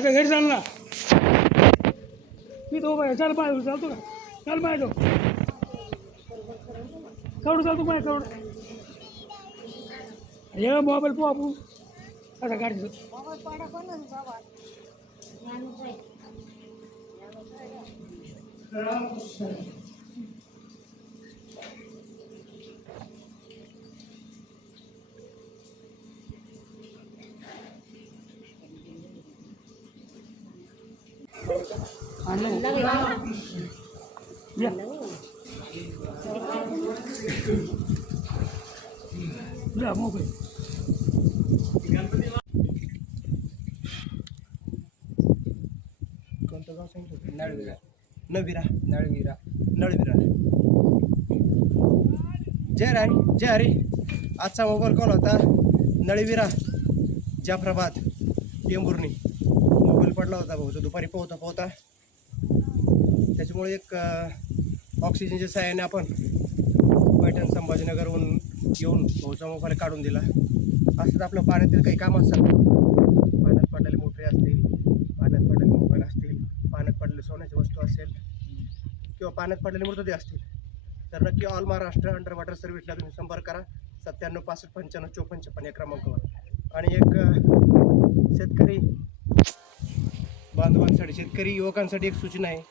आता घरी चाल ना. मी तो बाय चाल पाय चालतो का? चाल पाय तो कवडं चालतो पाय कवडं हे मोबाईल पाहू आपण आता गाडी या मोबाईल कोणतं गाव सांगितलं? नळविरा नविरा नळविरा नळविरा. जय हरी जय हरी. आजचा मोबाईल कॉल होता नळविरा जाफराबाद टेंभुर्णी. मोबाईल पडला होता भाऊचा दुपारी पोहता पोहता. त्याच्यामुळे एक ऑक्सिजनच्या सहाय्याने आपण पैठण संभाजीनगरहून येऊन भाऊचा मोबाईल काढून दिला. असंच आपलं पाण्यातील काही काम असतात. पाण्यात पडलेले मोठे असतील, पाण्यात पडलेले मोबाईल असतील, पाण्यात पडलेले सोन्याची वस्तू असेल किंवा पाण्यात पडलेले मृतदेह असतील तर नक्की ऑल महाराष्ट्र अंडर वॉटर सर्व्हिसला तुम्ही संपर्क करा. 97 65 95 54 या क्रमांकावर. आणि एक शेतकरी बांधवांसाठी, शेतकरी युवकांसाठी एक सूचना आहे.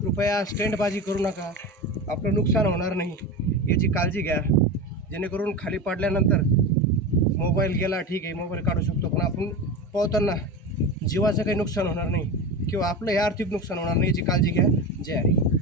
कृपया स्टंटबाजी करू नका. आपलं नुकसान होणार नाही याची काळजी घ्या. जेणेकरून खाली पडल्यानंतर मोबाईल गेला ठीक आहे, मोबाईल काढू शकतो, पण आपण पोहताना जीवाचं काही नुकसान होणार नाही किंवा आपलं हे आर्थिक नुकसान होणार नाही याची काळजी घ्या. जय हरी.